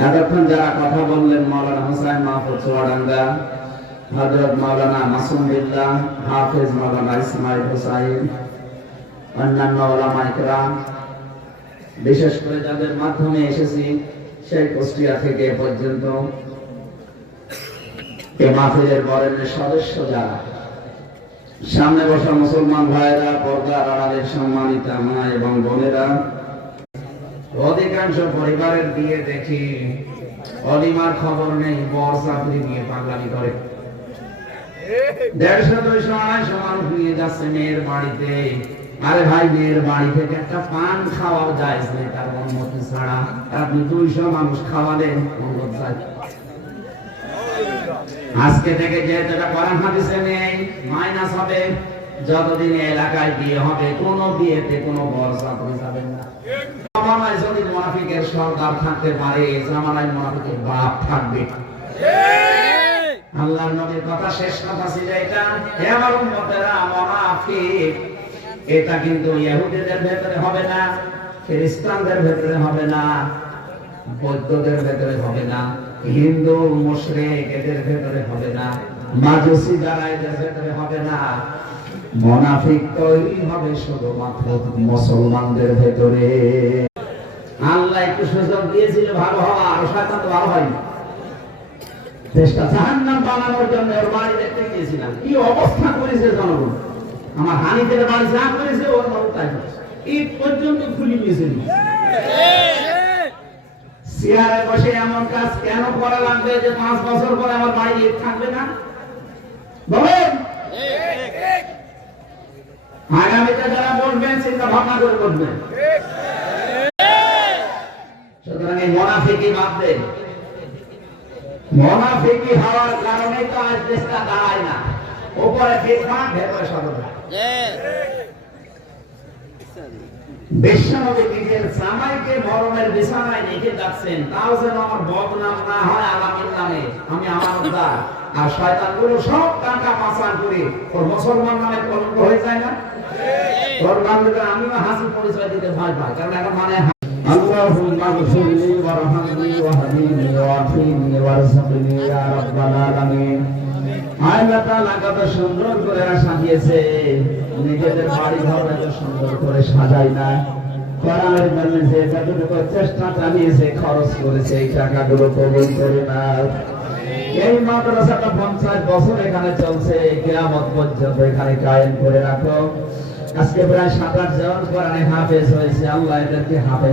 এতক্ষণ যারা কথা বললেন মাওলানা হুসাইন মাহফুজ চুয়াডাঙ্গা, হযরত মাওলানা মাসুম বিল্লাহ, হাফেজ মাওলানা ইসমাইল হুসাইন, অন্যান্য উলামা ইকরাম, বিশেষ করে যাদের মাধ্যমে এসেছি সেই কুষ্টিয়া থেকে পর্যন্ত এই মাহফিলের বরেণ্য সদস্য যারা, সামনে বসা মুসলমান ভাইরা, পর্দার আড়ালের সম্মানিত মা এবং বোনেরা, অধিকাংশ পরিবারের দিয়ে দেখি অলিমার খবর নেই, বর চাকরি নিয়ে পাগলামি করে। 150-200 মানুষ নিয়ে যাচ্ছে মেয়ের বাড়িতে। আরে ভাই, মেয়ের বাড়ি থেকে একটা পান খাওয়া যায় না তার অনুমতি ছাড়া। আপনি 200 মানুষ খাওয়ালেন, অনুমতি চাই। আজকে থেকে যেহেতু এটা কোরআন হাদিসে নেই, মাইনাস হবে। যতদিন এলাকায় বিয়ে হবে, কোন বিয়েতে কোনো বর চাকরি যাবেন না। জামানায় যদি মুনাফিকের সরকার থাকতে পারে, জামানায় মুনাফিকের বাপ থাকবে। আল্লাহর নবীর কথা, শেষ কথা ছিল এটা, হে আমার উম্মতেরা, মুনাফিক এটা কিন্তু ইহুদিদের ভেতরে হবে না, খ্রিস্টানদের ভেতরে হবে না, বৌদ্ধদের ভেতরে হবে না, হিন্দু মুশরিক এদের ভেতরে হবে না, মাজুসি যারা এদের ভেতরে হবে না। মুনাফিক তৈরি হবে শুধুমাত্র মুসলমানদের ভেতরে। আল্লাহ একটু সুযোগ দিয়েছিল ভালো হওয়া, আর শয়তান তো ভালো হয়নি। দেশটা জাহান্নাম বানানোর জন্য ওর বাড়ি দেখতে গিয়েছিলাম, কি অবস্থা করেছে জনগণ। আমার হানিফের বাড়ি যা করেছে ওর বাবু তাই ঈদ পর্যন্ত খুলি নিয়েছিল। চেয়ারে বসে এমন কাজ কেন করা লাগবে যে 5 বছর পরে আমার বাড়ি ঈদ থাকবে না? বলেন। আগামীতে যারা বলবেন চিন্তা ভাবনা করে বলবেন। সুতরাং এই মুনাফিকি বাদ দেন। মুনাফিকি হওয়ার কারণে তো আজ দেশটা দাঁড়ায় না। উপরে ফিটফাট, ভেতরে সর্বদা। বিশ্বনবী নিজের জামাইকে মরণের বিছানায় রেখে যাচ্ছেন, তাও যেন আমার বদনাম না হয় আলামিন নামে। আমি আমানতদার, আর শয়তানগুলো সব টাকা পাচার করে ওর মুসলমান নামে কলঙ্ক হয়ে যায় না। ওর নাম দিতে আমিও হাসি পরিচয় দিতে ভয় পাই, কারণ এখন মানে আল্লাহুম্মা গফিরলি ওয়ারহামনি ওয়াহদিনি ওয়াফিনি ওয়ারযুকনি ইয়া রাব্বাল আলামিন। আল্লাহ তাআলা কত সুন্দর করে সাজিয়েছে, নিজেদের বাড়ি ঘর এত সুন্দর করে সাজায় না। কোরআনের জন্য যে যতটুকু চেষ্টা চালিয়েছে, খরচ করেছে, এই টাকাগুলো কবুল করে না। এই মাদ্রাসাটা 50 বছর এখানে চলছে, কিয়ামত পর্যন্ত এখানে কায়েম করে রাখো। আজকে প্রায় 7-8 জন কোরআনে হাফেজ হয়েছে, আল্লাহ এদেরকে হাফেজ